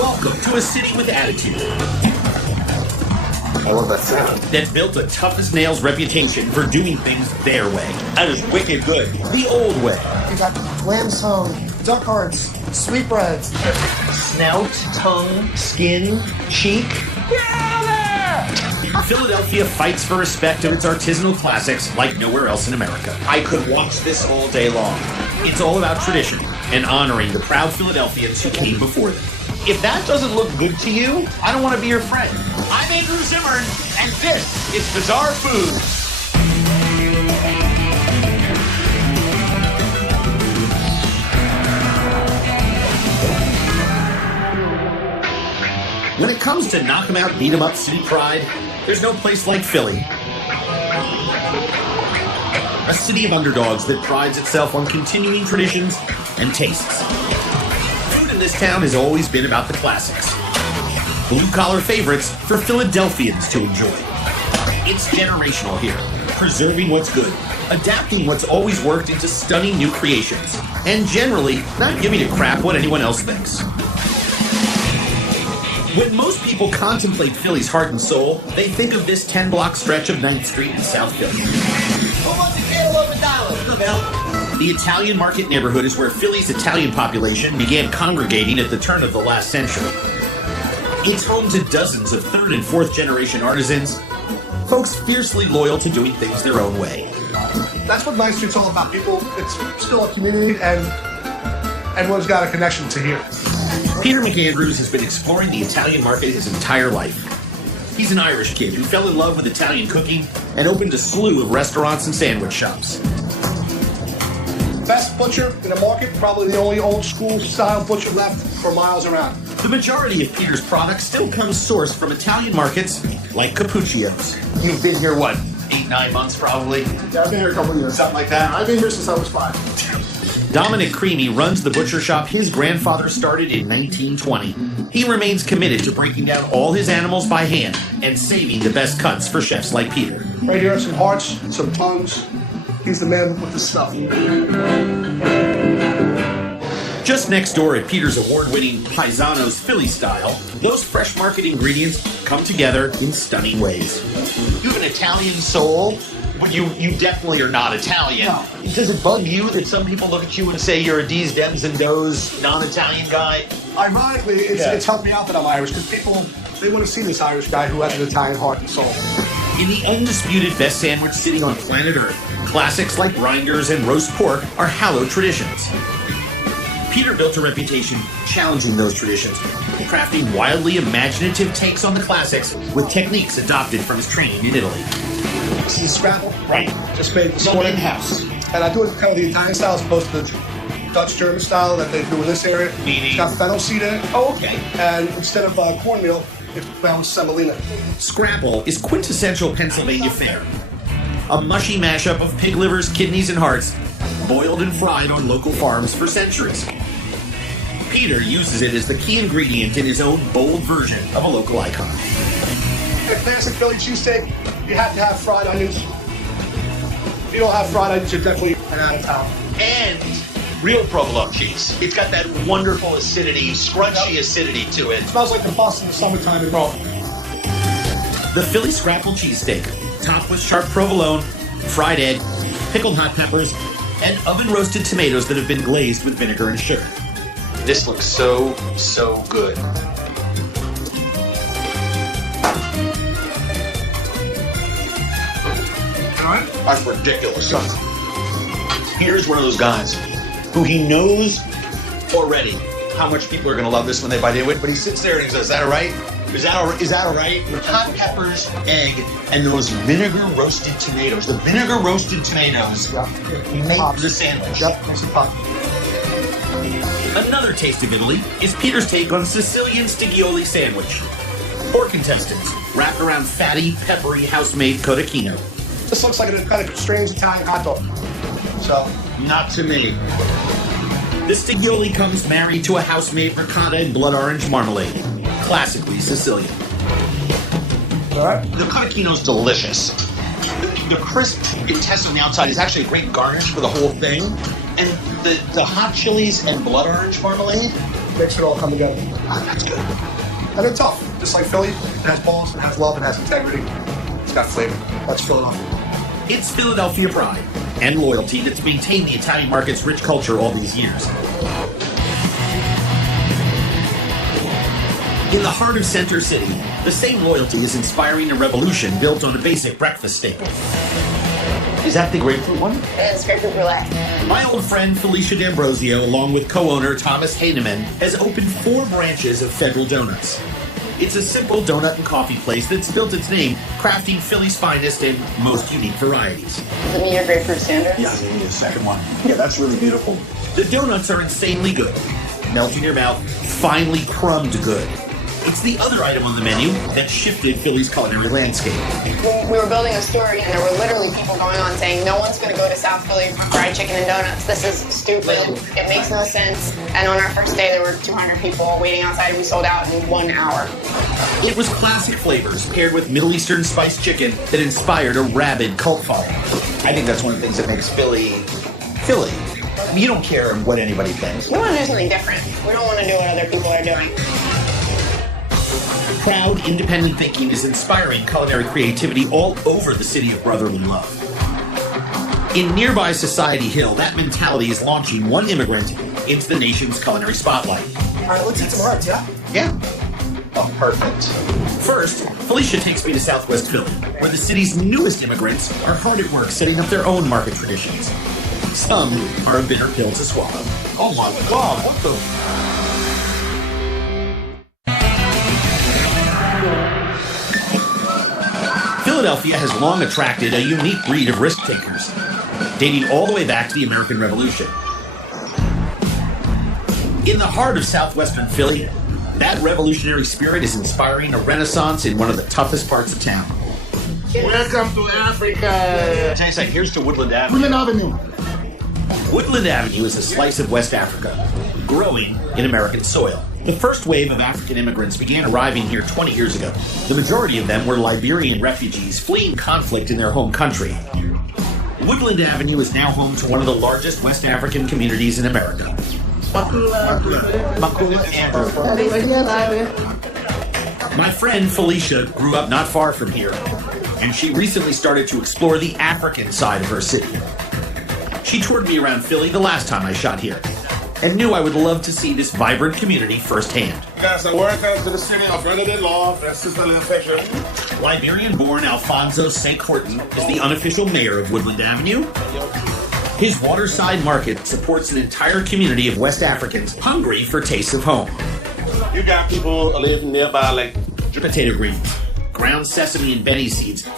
Welcome to a city with attitude. I love that sound. That built a tough-as-nails reputation for doing things their way. That is wicked good. The old way. We got lamb's tongue, duck hearts, sweetbreads. Snout, tongue, skin, cheek. Philadelphia fights for respect of its artisanal classics like nowhere else in America. I could watch this all day long. It's all about tradition and honoring the proud Philadelphians who came before them. If that doesn't look good to you, I don't want to be your friend. I'm Andrew Zimmern, and this is Bizarre Food. When it comes to knock 'em out, beat 'em up city pride, there's no place like Philly. A city of underdogs that prides itself on continuing traditions and tastes. Food in this town has always been about the classics. Blue-collar favorites for Philadelphians to enjoy. It's generational here, preserving what's good, adapting what's always worked into stunning new creations, and generally not giving a crap what anyone else thinks. When most people contemplate Philly's heart and soul, they think of this 10-block stretch of 9th Street in South Philly. Who wants a cantaloupe $1? The Italian Market neighborhood is where Philly's Italian population began congregating at the turn of the last century. It's home to dozens of 3rd and 4th generation artisans, folks fiercely loyal to doing things their own way. That's what 9th Street's all about, people. It's still a community, and everyone's got a connection to here. Peter McAndrews has been exploring the Italian market his entire life. He's an Irish kid who fell in love with Italian cooking and opened a slew of restaurants and sandwich shops. Best butcher in the market, probably the only old school style butcher left for miles around. The majority of Peter's products still comes sourced from Italian markets like Cappuccio's. You've been here, what, 8-9 months probably? Yeah, I've been here a couple of years. Something like that? I've been here since I was 5. Dominic Creamy runs the butcher shop his grandfather started in 1920. He remains committed to breaking down all his animals by hand and saving the best cuts for chefs like Peter. Right here, some hearts, some tongues. He's the man with the stuff. Just next door at Peter's award-winning Paisano's Philly style, those fresh market ingredients come together in stunning ways. You have an Italian soul, but you definitely are not Italian. No. Does it bug you that some people look at you and say you're a D's, Dems, and Do's non-Italian guy? Ironically, it's helped me out that I'm Irish, because people, they want to see this Irish guy who has an Italian heart and soul. In the undisputed best sandwich city on planet Earth, classics like grinders and roast pork are hallowed traditions. Peter built a reputation challenging those traditions, crafting wildly imaginative takes on the classics with techniques adopted from his training in Italy. This is scrapple. Right. Just made this So morning. in-house. And I do it kind of the Italian style as opposed to the Dutch-German style that they do in this area. Meaning? It's got fennel seed in it. Oh, okay. And instead of cornmeal, it's found semolina. Scrapple is quintessential Pennsylvania fare. A mushy mashup of pig livers, kidneys, and hearts, boiled and fried on local farms for centuries. Peter uses it as the key ingredient in his own bold version of a local icon. In a classic Philly cheesesteak, you have to have fried onions. If you don't have fried onions, you're definitely out of town. And real provolone cheese. It's got that wonderful acidity, scrunchy acidity to it. It smells like the bus in the summertime in Rome. The Philly Scrapple cheesesteak, topped with sharp provolone, fried egg, pickled hot peppers, and oven-roasted tomatoes that have been glazed with vinegar and sugar. This looks so, so good. Alright? That's ridiculous. Here's one of those guys who he knows already how much people are going to love this when they bite into it, but he sits there and he says, is that all right? Is that all right? Hot peppers, egg, and those vinegar roasted tomatoes. The vinegar roasted tomatoes make the sandwich. Yep, makes it pop. Another taste of Italy is Peter's take on Sicilian stigioli sandwich. Pork intestines wrapped around fatty, peppery, house-made cotechino. This looks like a kind of strange Italian hot dog. So, Not to me. The stigioli comes married to a house-made ricotta and blood orange marmalade. Classically Sicilian. alright? The cotechino's delicious. The crisp intestine on the outside is actually a great garnish for the whole thing. And the hot chilies and blood orange marmalade makes it all come together. That's good. And they're tough. Just like Philly, it has balls, it has love, it has integrity. It's got flavor. That's Philadelphia. It's Philadelphia pride and loyalty that's maintained the Italian market's rich culture all these years. In the heart of Center City, the same loyalty is inspiring a revolution built on a basic breakfast staple. Is that the grapefruit one? It's grapefruit brulee. My old friend Felicia D'Ambrosio, along with co-owner Thomas Heineman, has opened 4 branches of Federal Donuts. It's a simple donut and coffee place that's built its name, crafting Philly's finest and most unique varieties. Does it meet your grapefruit standards? Yeah, give me the second one. Yeah, that's really beautiful. The donuts are insanely good. Melt in your mouth, finely crumbed good. It's the other item on the menu that shifted Philly's culinary landscape. When we were building a store, and there were literally people going on saying, no one's going to go to South Philly for fried chicken and donuts. This is stupid. It makes no sense. And on our first day, there were 200 people waiting outside. We sold out in 1 hour. It was classic flavors paired with Middle Eastern spiced chicken that inspired a rabid cult following. I think that's one of the things that makes Philly, Philly. I mean, you don't care what anybody thinks. We want to do something different. We don't want to do what other people are doing. Proud, independent thinking is inspiring culinary creativity all over the city of brotherly love. In nearby Society Hill, that mentality is launching one immigrant into the nation's culinary spotlight. All right, let's eat some hearts, yeah? Yeah. Oh, perfect. First, Felicia takes me to Southwest Philly, where the city's newest immigrants are hard at work setting up their own market traditions. Some are a bitter pill to swallow. Oh my God, what the? Philadelphia has long attracted a unique breed of risk-takers, dating all the way back to the American Revolution. In the heart of southwestern Philly, that revolutionary spirit is inspiring a renaissance in one of the toughest parts of town. Welcome to Africa. Tell you something, here's to Woodland Avenue. Woodland Avenue. Woodland Avenue is a slice of West Africa, growing in American soil. The first wave of African immigrants began arriving here 20 years ago. The majority of them were Liberian refugees fleeing conflict in their home country. Woodland Avenue is now home to one of the largest West African communities in America. Makula Andrew. My friend Felicia grew up not far from here, and she recently started to explore the African side of her city. She toured me around Philly the last time I shot here, and knew I would love to see this vibrant community firsthand. Guys, welcome to the city of brotherly love and sisterly affection. Liberian-born Alfonso St. Horton is the unofficial mayor of Woodland Avenue. His waterside market supports an entire community of West Africans hungry for tastes of home. You got people living nearby like Potato greens, ground sesame and Benny seeds,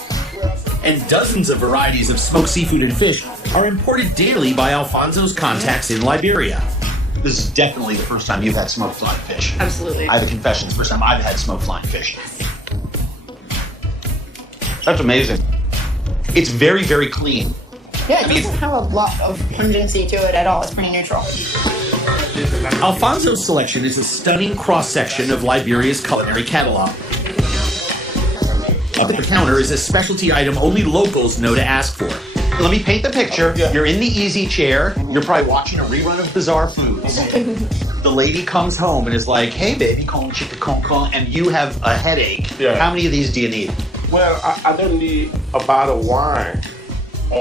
and dozens of varieties of smoked seafood and fish are imported daily by Alfonso's contacts in Liberia. This is definitely the first time you've had smoked flying fish. Absolutely. I have a confession, it's the first time I've had smoked flying fish. That's amazing. It's very, very clean. Yeah, it doesn't have a lot of pungency to it at all. It's pretty neutral. Alfonso's selection is a stunning cross-section of Liberia's culinary catalog. Up at the counter is a specialty item only locals know to ask for. Let me paint the picture. You're in the easy chair. You're probably watching a rerun of Bizarre Foods. The lady comes home and is like, hey, baby, con chica con con, and you have a headache. Yeah. How many of these do you need? well, I don't need a bottle of wine.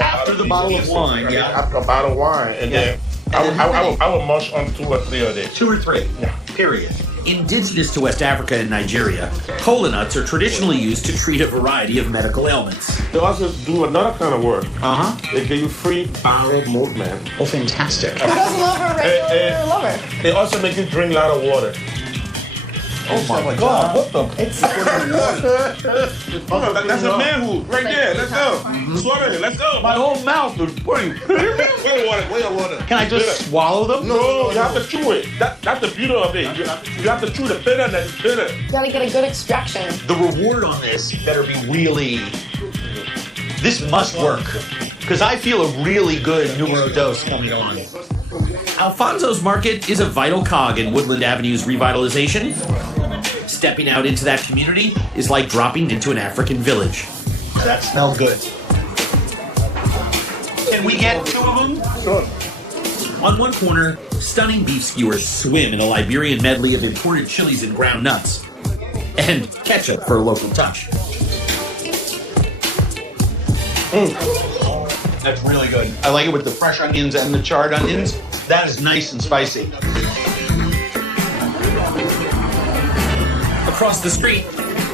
After the bottle of wine, yeah. After a bottle of wine, and then I will munch on 2 or 3 a day. 2 or 3. Yeah. Period. Indigenous to West Africa and Nigeria, cola nuts are traditionally used to treat a variety of medical ailments. They also do another kind of work. Uh-huh. They give you free bowel movement. Oh, fantastic. Who doesn't love a regular lover? They also make you drink a lot of water. Oh my God, what the? It's Oh, that's a manhood right there. Let's go. Swallow it. Let's go. My whole mouth is burning. Wait water. Can I just swallow them? No, you have to chew it. That's the beauty of it. You have to chew the bitterness. Bitter. You gotta get a good extraction. The reward on this better be really... This must work. Because I feel a really good numero dos coming on. Alfonso's Market is a vital cog in Woodland Avenue's revitalization. Stepping out into that community is like dropping into an African village. That smells good. Can we get 2 of them? Sure. On one corner, stunning beef skewers swim in a Liberian medley of imported chilies and ground nuts. And ketchup for a local touch. That's really good. I like it with the fresh onions and the charred onions. That is nice and spicy. Across the street,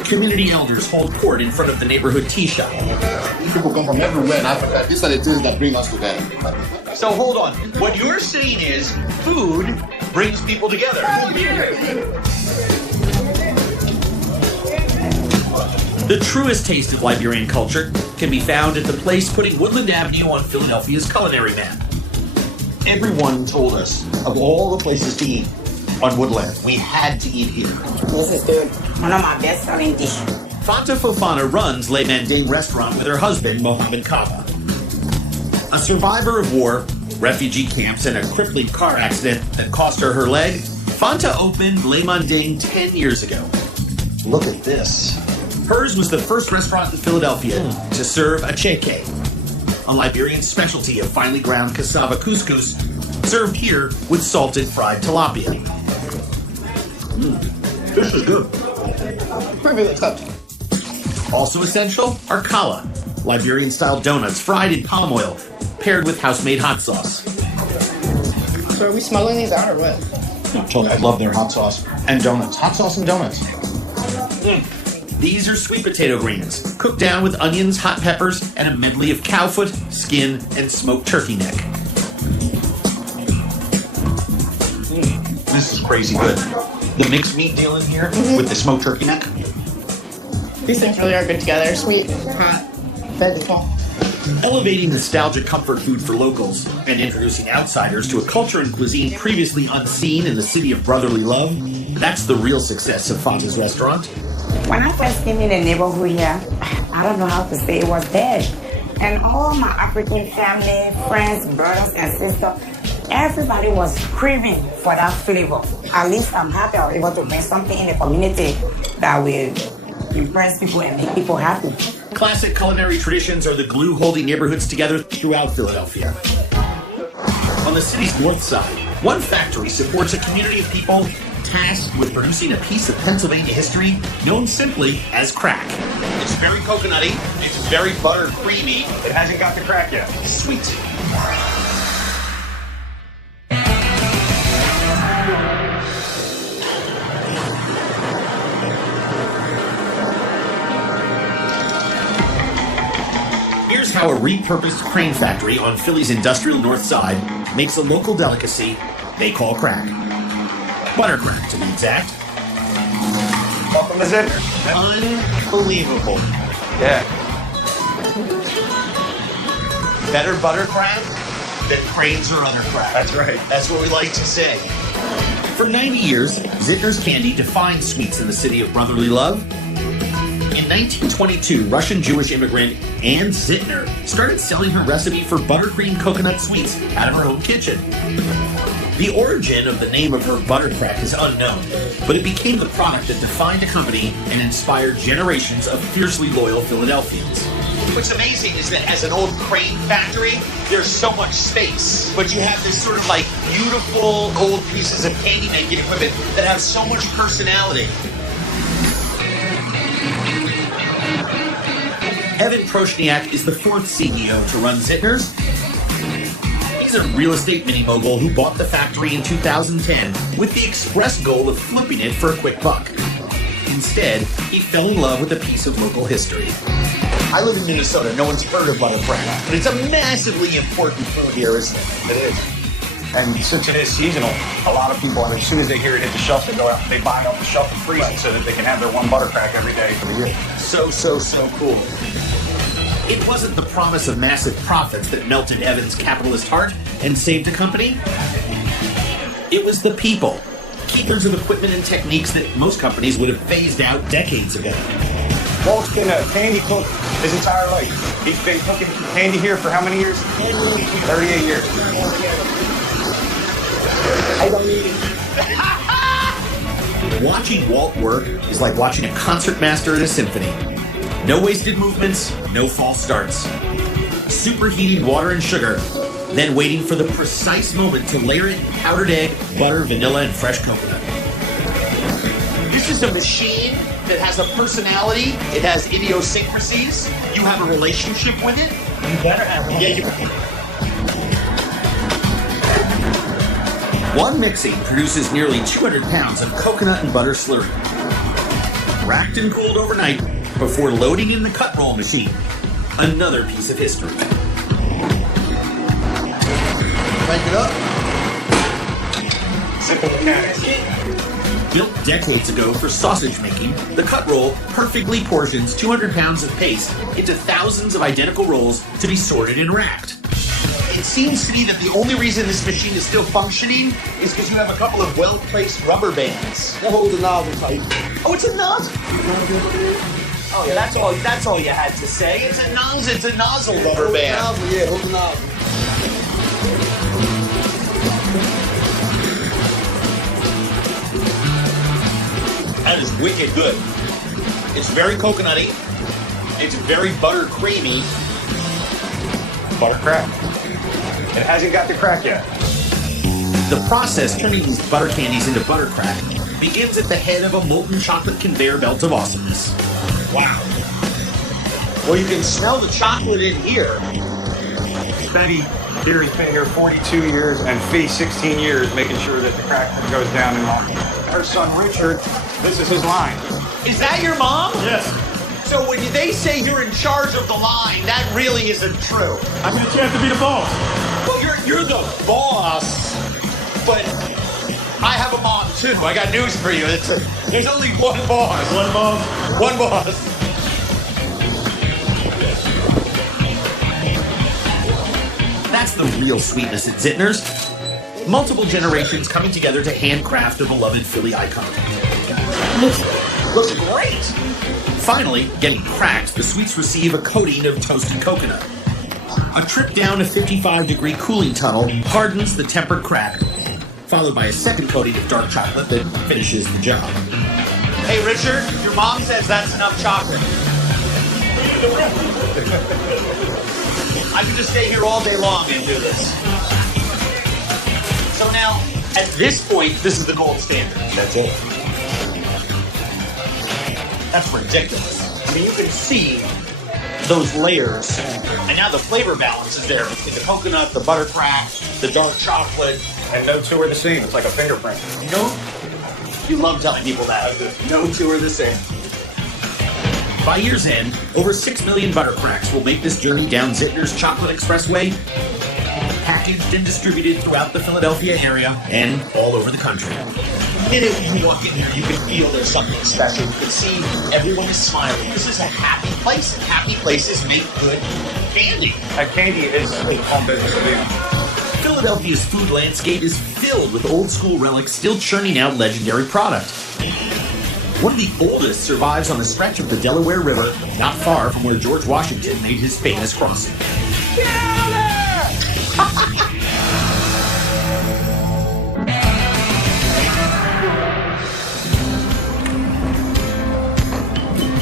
community elders hold court in front of the neighborhood tea shop. People come from everywhere in Africa. These are the things that bring us together. So hold on. What you're saying is food brings people together. The truest taste of Liberian culture can be found at the place putting Woodland Avenue on Philadelphia's culinary map. Everyone told us of all the places to eat on Woodland, we had to eat here. This is good. One of my best-selling dishes. Fanta Fofana runs Le Manding restaurant with her husband, Mohammed Kaba. A survivor of war, refugee camps, and a crippling car accident that cost her leg, Fanta opened Le Manding 10 years ago. Look at this. Hers was the first restaurant in Philadelphia to serve acheke, a Liberian specialty of finely ground cassava couscous, served here with salted fried tilapia. This is good. Perfectly cooked. Also essential are challah, Liberian-style donuts fried in palm oil, paired with house-made hot sauce. So are we smuggling these out or what? I love their hot sauce and donuts. Hot sauce and donuts. These are sweet potato greens, cooked down with onions, hot peppers, and a medley of cowfoot, skin, and smoked turkey neck. This is crazy good. The mixed meat deal in here with the smoked turkey neck. These things really are good together. Sweet, hot, vegetable. Elevating nostalgic comfort food for locals and introducing outsiders to a culture and cuisine previously unseen in the city of brotherly love, that's the real success of Fanta's restaurant. When I first came in the neighborhood here, I don't know how to say it was dead. And all my African family, friends, brothers, and sisters, everybody was craving for that flavor. At least I'm happy I was able to bring something in the community that will impress people and make people happy. Classic culinary traditions are the glue holding neighborhoods together throughout Philadelphia. On the city's north side, one factory supports a community of people tasked with producing a piece of Pennsylvania history known simply as crack. It's very coconutty. It's very butter creamy. It hasn't got the crack yet. Sweet. Here's how a repurposed crane factory on Philly's industrial north side makes a local delicacy they call crack. Butter crack, to be exact. Welcome to Zimmern. Unbelievable. Yeah. Better butter crack than cranes or other crack. That's right. That's what we like to say. For 90 years, Zittner's Candy defined sweets in the city of brotherly love. In 1922, Russian-Jewish immigrant Ann Zittner started selling her recipe for buttercream coconut sweets out of her own kitchen. The origin of the name of her buttercrack is unknown, but it became the product that defined the company and inspired generations of fiercely loyal Philadelphians. What's amazing is that as an old crane factory, there's so much space, but you have this sort of like beautiful old pieces of candy making equipment that have so much personality. Evan Proshniak is the fourth CEO to run Zittner's. He's a real estate mini-mogul who bought the factory in 2010 with the express goal of flipping it for a quick buck. Instead, he fell in love with a piece of local history. I live in Minnesota. No one's heard of buttercream, but it's a massively important food here, isn't it? It is. And since it is seasonal, a lot of people, as soon as they hear it hit the shelf, they go out, they buy it off the shelf and freeze it so that they can have their one buttercrack every day for the year. So cool. It wasn't the promise of massive profits that melted Evan's capitalist heart and saved the company. It was the people, keepers of equipment and techniques that most companies would have phased out decades ago. Walt's been a candy cook his entire life. He's been cooking candy here for how many years? 38 years. I don't need it. Watching Walt work is like watching a concertmaster at a symphony. No wasted movements, no false starts. Superheating water and sugar then waiting for the precise moment to layer it in powdered egg, butter, vanilla, and fresh coconut. This is a machine that has a personality. It has idiosyncrasies. You have a relationship with it. You better have one. Yeah, you. One mixing produces nearly 200 pounds of coconut and butter slurry. Racked and cooled overnight before loading in the cut roll machine. Another piece of history. Crank it up. Simple mechanics. Built decades ago for sausage making, the cut roll perfectly portions 200 pounds of paste into thousands of identical rolls to be sorted and racked. It seems to me that the only reason this machine is still functioning is because you have a couple of well-placed rubber bands. That holds the nozzle tight. Oh, it's a nozzle. Oh, yeah, that's all you had to say. It's a nozzle rubber band. Nozzle, yeah, hold the nozzle. That is wicked good. It's very coconutty. It's very butter creamy. Butter crack. It hasn't got the crack yet. The process turning these butter candies into butter crack begins at the head of a molten chocolate conveyor belt of awesomeness. Wow. Well, you can smell the chocolate in here. Betty, here he's been here 42 years, and Fee 16 years, making sure that the crack goes down and on. Her son Richard, this is his line. Is that your mom? Yes. So when they say you're in charge of the line, that really isn't true. I get a chance to be the boss. Well, you're the boss, but I have a mom too. I got news for you. There's only one boss. One boss. One boss. That's the real sweetness at Zittner's. Multiple generations coming together to handcraft a beloved Philly icon. Looks great. Finally, getting cracked, the sweets receive a coating of toasted coconut. A trip down a 55-degree cooling tunnel hardens the tempered crack, followed by a second coating of dark chocolate that finishes the job. Hey, Richard, your mom says that's enough chocolate. I could just stay here all day long and do this. So now, at this point, this is the gold standard. That's it. That's ridiculous. I mean, you can see those layers, and now the flavor balance is there between the coconut, the butter crack, the dark chocolate. And no two are the same. It's like a fingerprint. You know, you love telling people that. No two are the same. By year's end, over 6 million butter cracks will make this journey down Zittner's Chocolate Expressway, packaged and distributed throughout the Philadelphia area and all over the country. The minute you walk in here, you can feel there's something special. You can see everyone is smiling. This is a happy place. Happy places make good candy. Candy is the home business of it. Philadelphia's food landscape is filled with old-school relics still churning out legendary product. One of the oldest survives on the stretch of the Delaware River, not far from where George Washington made his famous crossing. Get out of there!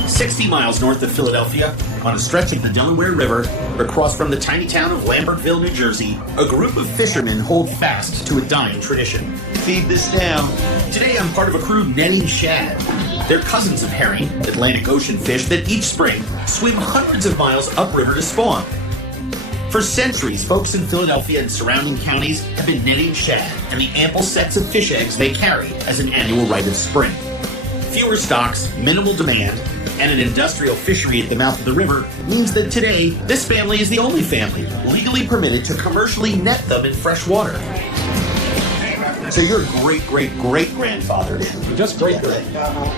60 miles north of Philadelphia, on a stretch of the Delaware River, across from the tiny town of Lambertville, New Jersey, a group of fishermen hold fast to a dying tradition. Feed this down. Today I'm part of a crew netting shad. They're cousins of herring, Atlantic Ocean fish that each spring swim hundreds of miles upriver to spawn. For centuries, folks in Philadelphia and surrounding counties have been netting shad and the ample sets of fish eggs they carry as an annual rite of spring. Fewer stocks, minimal demand, and an industrial fishery at the mouth of the river means that today, this family is the only family legally permitted to commercially net them in fresh water. So your great-great-great-grandfather did. Just great-great.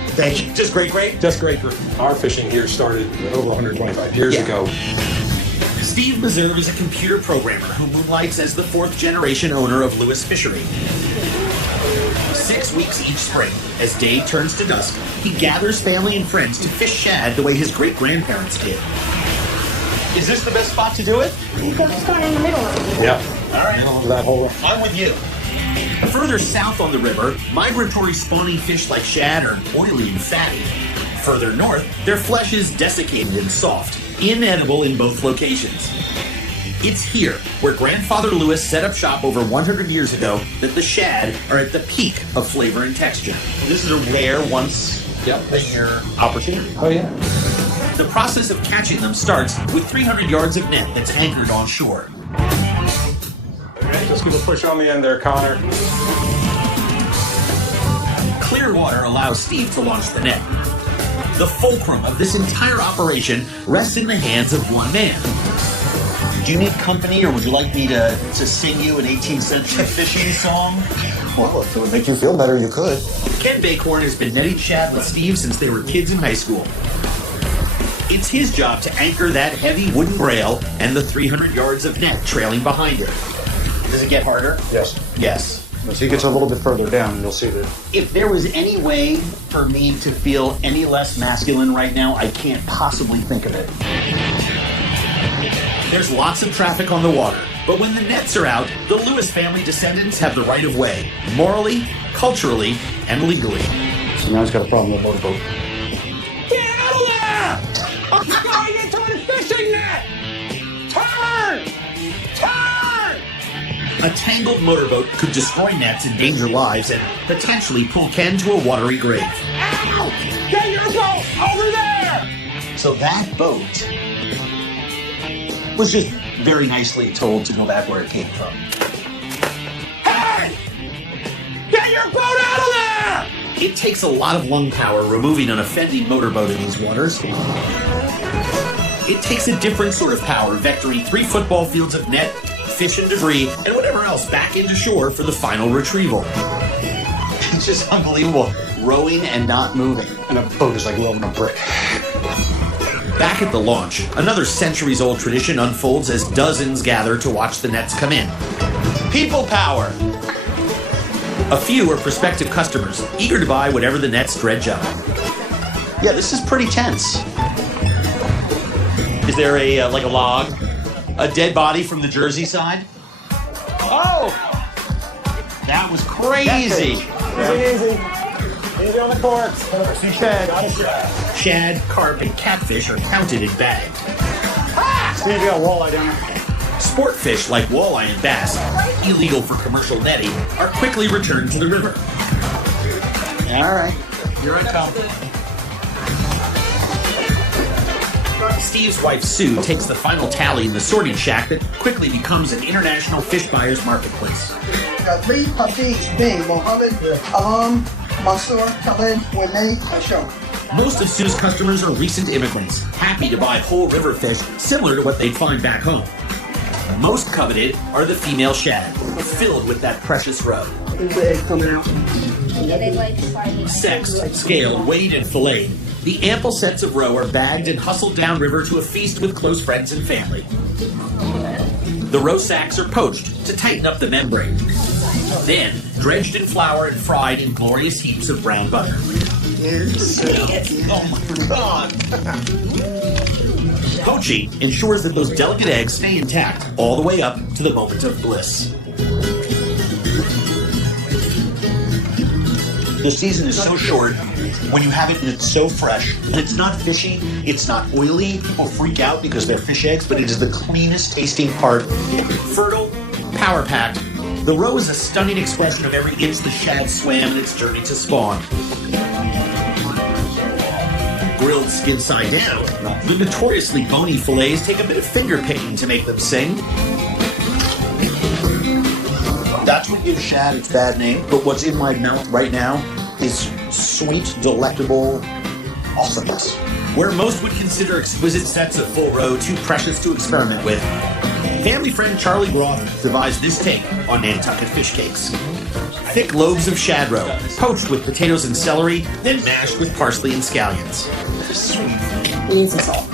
Thank you. Just great-great? Just great. Our fishing here started over 125 years ago. Steve Meserve is a computer programmer who moonlights as the fourth-generation owner of Lewis Fishery. 6 weeks each spring, as day turns to dusk, he gathers family and friends to fish shad the way his great-grandparents did. Is this the best spot to do it? You could start in the middle of it. Yeah. All right. That whole I'm with you. Further south on the river, migratory spawning fish like shad are oily and fatty. Further north, their flesh is desiccated and soft, inedible in both locations. It's here, where Grandfather Lewis set up shop over 100 years ago, that the shad are at the peak of flavor and texture. This is a rare once-a-year opportunity. Oh, yeah. The process of catching them starts with 300 yards of net that's anchored on shore. Just give a push on the end there, Connor. Clear water allows Steve to launch the net. The fulcrum of this entire operation rests in the hands of one man. Do you need company, or would you like me to sing you an 18th century fishing song? Well, if it would make you feel better, you could. Ken Bakhorn has been netting shad with Steve since they were kids in high school. It's his job to anchor that heavy wooden braille and the 300 yards of net trailing behind it. Does it get harder? Yes. Yes. As he gets a little bit further down, and you'll see that. If there was any way for me to feel any less masculine right now, I can't possibly think of it. There's lots of traffic on the water, but when the nets are out, the Lewis family descendants have the right of way, morally, culturally, and legally. So now he's got a problem with motorboat. Get out of there! I'm going into a fishing net! Turn! Turn! A tangled motorboat could destroy nets, endanger lives, and potentially pull Ken to a watery grave. Ow! Get your boat over there! So that boat was just very nicely told to go back where it came from. Hey! Get your boat out of there! It takes a lot of lung power removing an offending motorboat in these waters. It takes a different sort of power vectoring 3 football fields of net, fish and debris, and whatever else back into shore for the final retrieval. It's just unbelievable. Rowing and not moving. And a boat is like rolling a brick. Back at the launch, another centuries-old tradition unfolds as dozens gather to watch the nets come in. People power. A few are prospective customers, eager to buy whatever the nets dredge up. Yeah, this is pretty tense. Is there a log? A dead body from the Jersey side? Oh! That was crazy. Easy. Easy on the corks. Shad, carp, and catfish are counted and bagged. Steve, you got walleye down there. Sport fish like walleye and bass, illegal for commercial netting, are quickly returned to the river. All right. Here I come. Steve's wife Sue takes the final tally in the sorting shack that quickly becomes an international fish buyer's marketplace. Got 3 Hafiz, Bing, Mohammed, Alam, Mansour, Khaled, Winay, Ashok. Most of Sue's customers are recent immigrants, happy to buy whole river fish similar to what they'd find back home. Most coveted are the female shad, filled with that precious roe. The egg coming out. Sexed, scaled, weighed, and filleted, the ample sets of roe are bagged and hustled downriver to a feast with close friends and family. The roe sacks are poached to tighten up the membrane. Then, dredged in flour and fried in glorious heaps of brown butter. Oh my God. Poaching ensures that those delicate eggs stay intact all the way up to the moment of bliss. The season is so short. When you have it and it's so fresh, and it's not fishy, it's not oily. People freak out because they're fish eggs, but it is the cleanest tasting part. Fertile, power-packed, the roe is a stunning expression of every inch the shad swam in its journey to spawn. Grilled skin side down, the notoriously bony fillets take a bit of finger picking to make them sing. That's what gives shad its bad name. But what's in my mouth right now Is sweet, delectable awesomeness. where most would consider exquisite sets of full roe too precious to experiment with. Family friend Charlie Groff devised this take on Nantucket fish cakes. Thick loaves of shad roe, poached with potatoes and celery, then mashed with parsley and scallions. Sweet.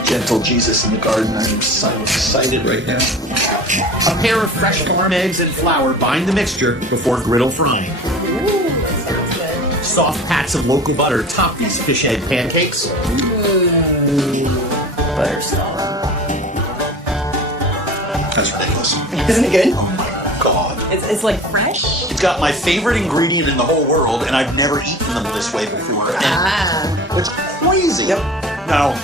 Gentle Jesus in the garden. I'm so excited right now. A pair of fresh farm eggs and flour bind the mixture before griddle frying. Soft pats of local butter top these fish egg pancakes. Butter stuff. That's ridiculous. Isn't it good? Oh my God. It's like fresh. It's got my favorite ingredient in the whole world, and I've never eaten them this way before. And it's crazy. Yep. Now,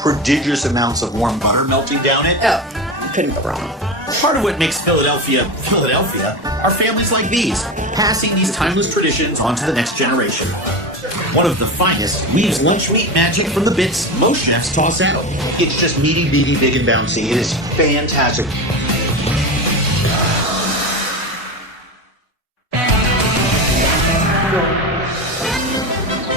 prodigious amounts of warm butter melting down it. Oh, you couldn't go wrong. Part of what makes Philadelphia are families like these, passing these timeless traditions on to the next generation. One of the finest weaves lunch meat magic from the bits most chefs toss out. It's just meaty, beady, big, and bouncy. It is fantastic.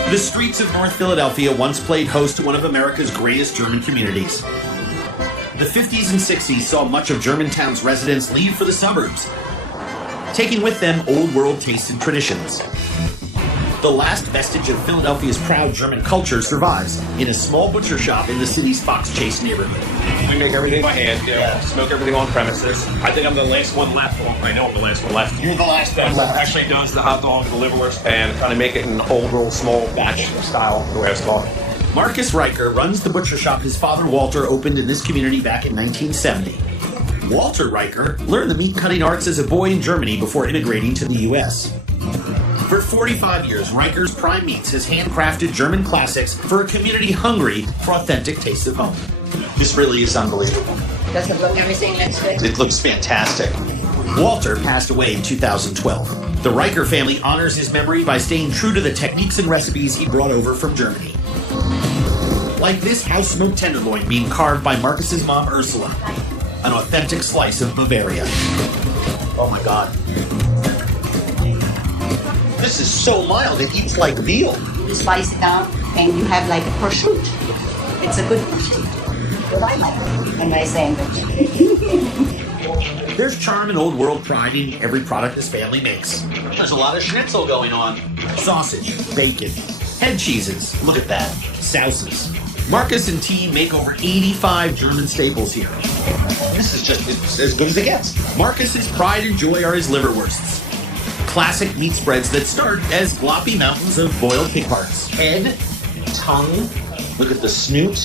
The streets of North Philadelphia once played host to one of America's greatest German communities. The 50s and 60s saw much of Germantown's residents leave for the suburbs, taking with them old world tastes and traditions. The last vestige of Philadelphia's proud German culture survives in a small butcher shop in the city's Fox Chase neighborhood. We make everything by hand, smoke everything on premises. I think I'm the last one left. Well, I know I'm the last one left. You're the last one left. Actually does the hot dogs, the liverwurst, and trying to make it in old world small batch style, the way I was taught. Marcus Riker runs the butcher shop his father Walter opened in this community back in 1970. Walter Riker learned the meat cutting arts as a boy in Germany before immigrating to the U.S. For 45 years, Riker's Prime Meats has handcrafted German classics for a community hungry for authentic tastes of home. This really is unbelievable. Does it look everything next to it? It looks fantastic. Walter passed away in 2012. The Riker family honors his memory by staying true to the techniques and recipes he brought over from Germany. Like this house-smoked tenderloin being carved by Marcus's mom, Ursula, an authentic slice of Bavaria. Oh my God. This is so mild, it eats like veal. You slice it down and you have like a prosciutto. It's a good prosciutto. What I like in my sandwich. There's charm and old world pride in every product this family makes. There's a lot of schnitzel going on. Sausage, bacon, head cheeses, look at that, sauces. Marcus and team make over 85 German staples here. This is just as good as it gets. Marcus's pride and joy are his liverwursts. Classic meat spreads that start as gloppy mountains of boiled pig parts. Head, tongue, look at the snoot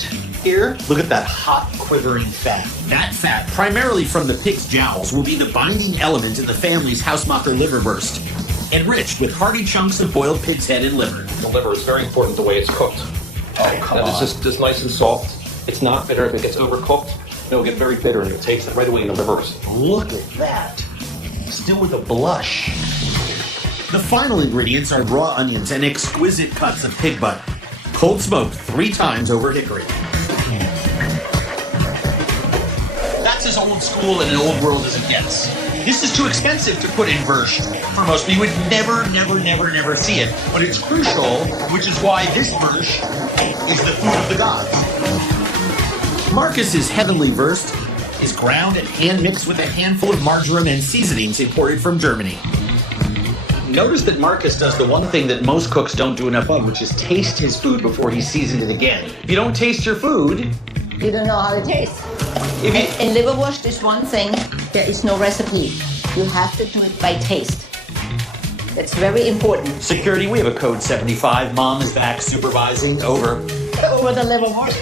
here. Look at that hot, quivering fat. That fat, primarily from the pig's jowls, will be the binding element in the family's Hausmacher liverwurst, enriched with hearty chunks of boiled pig's head and liver. The liver is very important the way it's cooked. Oh, come on. It's just nice and soft. It's not bitter. If it gets overcooked, it'll get very bitter and you'll taste it right away in the liverwurst. Look at that. Still with a blush. The final ingredients are raw onions and exquisite cuts of pig butt, cold smoked 3 times over hickory. That's as old school and an old world as it gets. This is too expensive to put in Wurst. For most, we would never see it. But it's crucial, which is why this Wurst is the food of the gods. Marcus's heavenly Wurst is ground and hand mixed with a handful of marjoram and seasonings imported from Germany. Notice that Marcus does the one thing that most cooks don't do enough of, which is taste his food before he seasons it again. If you don't taste your food, You don't know how it tastes. In liverwurst is one thing, there is no recipe. You have to do it by taste. That's very important. Security, we have a code 75. Mom is back supervising. Over. Over the liverwurst.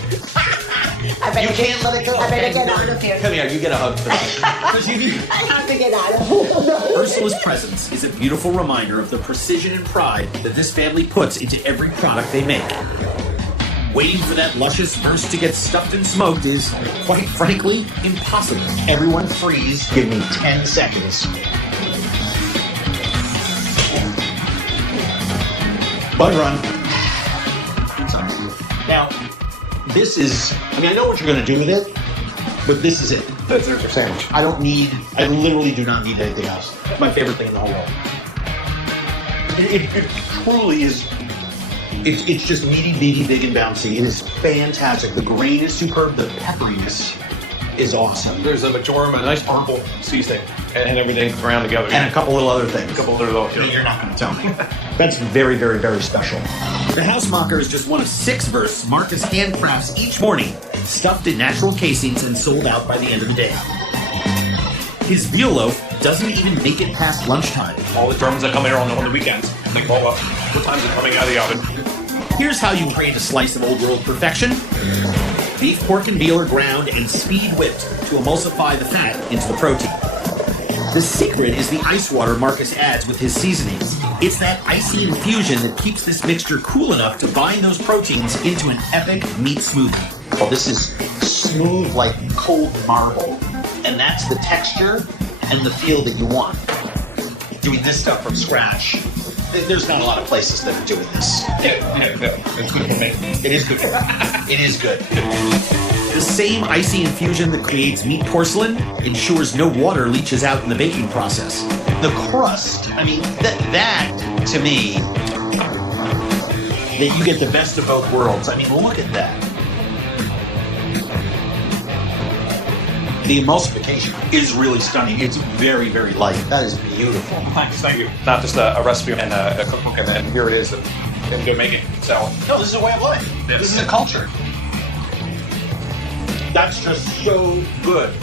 I better can't let it go. I better get out of here. Come here, you get a hug for me. I have to get out of here. Ursula's presence is a beautiful reminder of the precision and pride that this family puts into every product they make. Waiting for that luscious Wurst to get stuffed and smoked is, quite frankly, impossible. Everyone freeze. Give me 10 seconds. Bud run. Now, this is, I know what you're going to do with it, but this is it. That's your sandwich. I literally do not need anything else. That's my favorite thing in the whole world. It truly is. It's just meaty, beady, big, and bouncy. It is fantastic. The grain is superb. The pepperiness is awesome. There's a majoram, a nice herbal seasoning, and everything thrown together. And a couple little other things. You're not going to tell me. That's very, very, very special. The Hausmacher is just one of 6 Wursts Marcus handcrafts each morning, stuffed in natural casings and sold out by the end of the day. His veal loaf doesn't even make it past lunchtime. All the Germans that come here on the weekends, they call up, what time's it coming out of the oven? Here's how you create a slice of old world perfection. Beef, pork, and veal are ground and speed whipped to emulsify the fat into the protein. The secret is the ice water Marcus adds with his seasonings. It's that icy infusion that keeps this mixture cool enough to bind those proteins into an epic meat smoothie. Oh, this is smooth like cold marble. And that's the texture and the feel that you want. Doing this stuff from scratch, there's not a lot of places that are doing this. It's good for me. It is good. It is good. The same icy infusion that creates meat porcelain ensures no water leaches out in the baking process. The crust, I mean, that to me, that you get the best of both worlds. I mean, look at that. The emulsification is really stunning. It's very, very light. That is beautiful. Thank you. Not just a recipe and a cookbook, and then here it is, and they're making it. So, no, this is a way of life. Yes. This is a culture. That's just so good.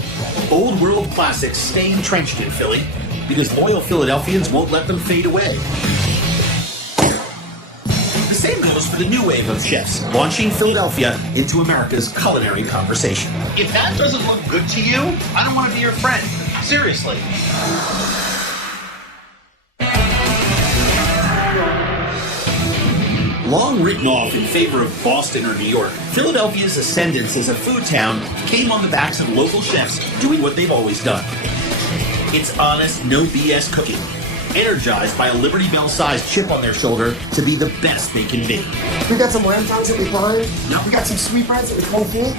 Old world classics stay entrenched in Philly because loyal Philadelphians won't let them fade away. The same goes for the new wave of chefs launching Philadelphia into America's culinary conversation. If that doesn't look good to you, I don't want to be your friend. Seriously. Long written off in favor of Boston or New York, Philadelphia's ascendance as a food town came on the backs of local chefs doing what they've always done. It's honest, no BS cooking, energized by a Liberty Bell-sized chip on their shoulder to be the best they can be. We got some wontons that we grind. Yep. We got some sweetbreads that we cold feed.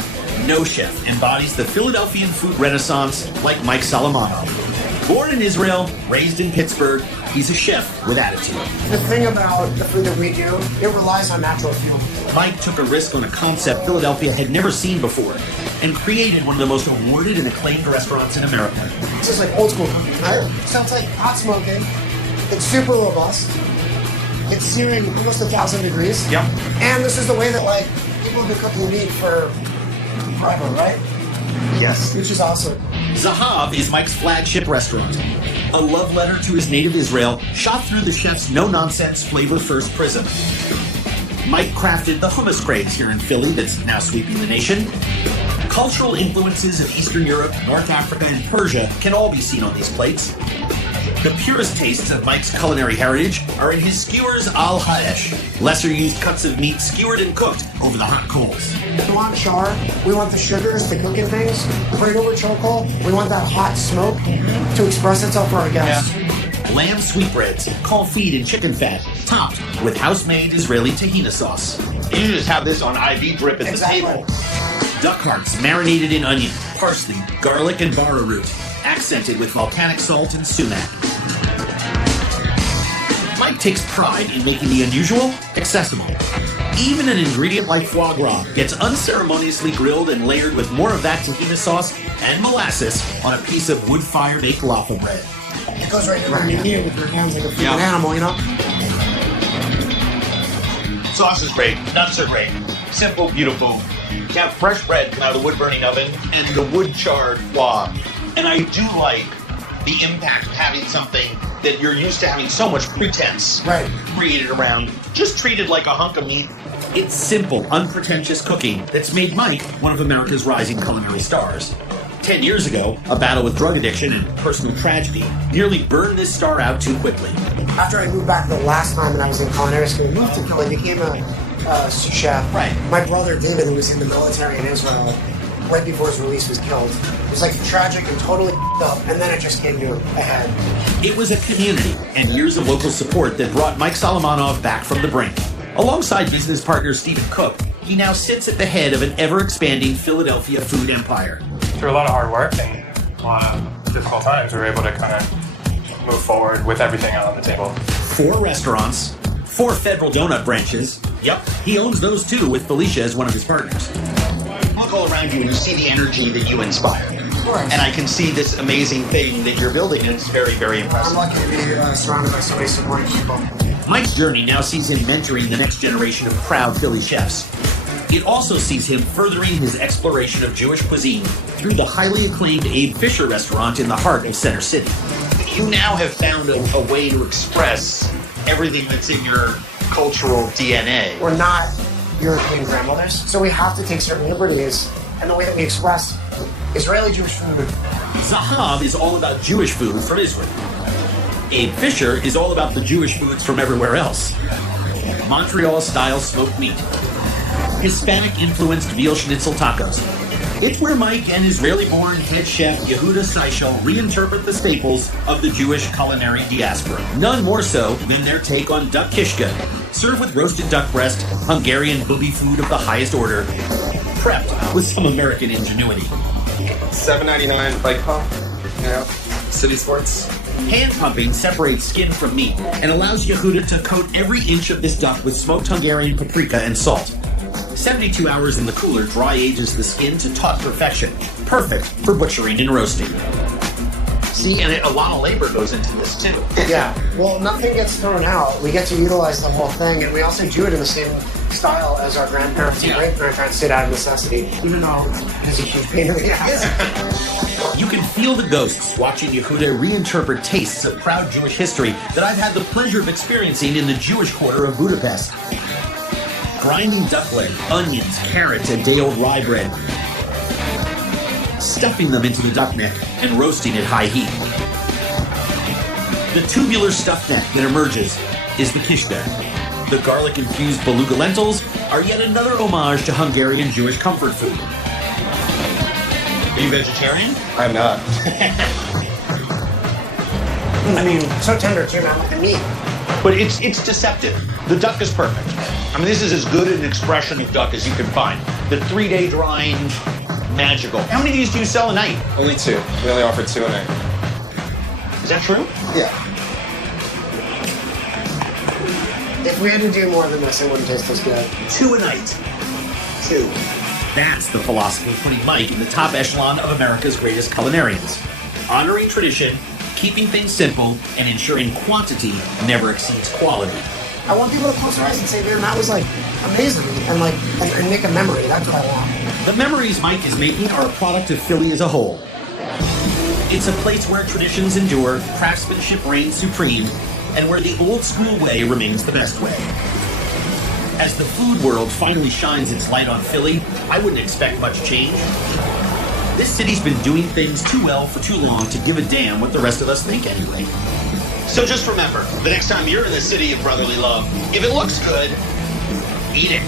No chef embodies the Philadelphian food renaissance like Mike Salamano. Born in Israel, raised in Pittsburgh, he's a chef with attitude. The thing about the food that we do, it relies on natural fuel. Mike took a risk on a concept Philadelphia had never seen before and created one of the most awarded and acclaimed restaurants in America. This is like old school cooking, right? So it's like hot smoking. It's super robust. It's searing almost 1,000 degrees. Yep. And this is the way that like people have been cooking meat for forever, right? Yes. Which is awesome. Zahav is Mike's flagship restaurant. A love letter to his native Israel shot through the chef's no-nonsense flavor-first prism. Mike crafted the hummus craze here in Philly that's now sweeping the nation. Cultural influences of Eastern Europe, North Africa, and Persia can all be seen on these plates. The purest tastes of Mike's culinary heritage are in his skewers al haesh, lesser-used cuts of meat skewered and cooked over the hot coals. We want char. We want the sugars to cook in things. Right over charcoal. We want that hot smoke to express itself for our guests. Yeah. Lamb sweetbreads, confit and chicken fat, topped with house-made Israeli tahina sauce. You just have this on IV drip at the table. Duck hearts marinated in onion, parsley, garlic, and bara root, accented with volcanic salt and sumac. Mike takes pride in making the unusual accessible. Even an ingredient like foie gras gets unceremoniously grilled and layered with more of that tahina sauce and molasses on a piece of wood-fire baked laffa bread. It goes right in you eat it with your hands like a freaking animal, you know? Sauce is great. Nuts are great. Simple, beautiful. You have fresh bread come out of the wood-burning oven and the wood-charred foie. And I do like the impact of having something that you're used to having so much pretense created around, just treated like a hunk of meat. It's simple, unpretentious cooking that's made Mike one of America's rising culinary stars. 10 years ago, a battle with drug addiction and personal tragedy nearly burned this star out too quickly. After I moved back the last time and I was in culinary school, I moved to Philly, became a chef. Right. My brother David, who was in the military in Israel, right before his release was killed. It was like tragic and totally up, and then it just came to a head. It was a community and years of local support that brought Mike Solomonov back from the brink. Alongside business partner Stephen Cook, he now sits at the head of an ever-expanding Philadelphia food empire. Through a lot of hard work and a lot of difficult times, we were able to kind of move forward with everything out on the table. 4 restaurants, 4 federal donut branches. Yep, he owns those too, with Felicia as one of his partners. Look all around you and you see the energy that you inspire. And I can see this amazing thing that you're building, and it's very, very impressive. I'm lucky to be surrounded by so many supporting people. Mike's journey now sees him mentoring the next generation of proud Philly chefs. It also sees him furthering his exploration of Jewish cuisine through the highly acclaimed Abe Fisher restaurant in the heart of Center City. You now have found a way to express everything that's in your cultural DNA. We're not European grandmothers, so we have to take certain liberties, and the way that we express Israeli Jewish food. Zahav is all about Jewish food from Israel. Abe Fisher is all about the Jewish foods from everywhere else. Montreal-style smoked meat, Hispanic-influenced veal schnitzel tacos, It's where Mike and Israeli-born head chef Yehuda Seichel reinterpret the staples of the Jewish culinary diaspora. None more so than their take on Krak Kishke, served with roasted duck breast, Hungarian booby food of the highest order, prepped with some American ingenuity. $7.99 bike pump. Yeah. City Sports. Hand pumping separates skin from meat and allows Yehuda to coat every inch of this duck with smoked Hungarian paprika and salt. 72 hours in the cooler dry ages the skin to taut perfection, perfect for butchering and roasting. See, and a lot of labor goes into this too. Yeah, well, nothing gets thrown out. We get to utilize the whole thing, and we also do it in the same style as our grandparents and great-grandparents did out of necessity, even though it's a huge pain in the ass. You can feel the ghosts watching Yehuda reinterpret tastes of proud Jewish history that I've had the pleasure of experiencing in the Jewish quarter of Budapest. Grinding duck leg, onions, carrots, and day-old rye bread, stuffing them into the duck neck and roasting at high heat. The tubular stuffed neck that emerges is the kishke. The garlic-infused beluga lentils are yet another homage to Hungarian Jewish comfort food. Are you vegetarian? I'm not. I mean, so tender too, not like the meat. But it's deceptive. The duck is perfect. I mean, this is as good an expression of duck as you can find. The 3-day drying, magical. How many of these do you sell a night? Only 2. We only offer 2 a night. Is that true? Yeah. If we had to do more than this, it wouldn't taste as good. 2 a night. 2. That's the philosophy of putting Mike in the top echelon of America's greatest culinarians. Honoring tradition, keeping things simple, and ensuring quantity never exceeds quality. I want people to close their eyes and say, man, that was like amazing, and like and make a memory. That's what I want. The memories Mike is making are a product of Philly as a whole. It's a place where traditions endure, craftsmanship reigns supreme, and where the old school way remains the best way. As the food world finally shines its light on Philly, I wouldn't expect much change. This city's been doing things too well for too long to give a damn what the rest of us think anyway. So just remember, the next time you're in the city of brotherly love, if it looks good, eat it.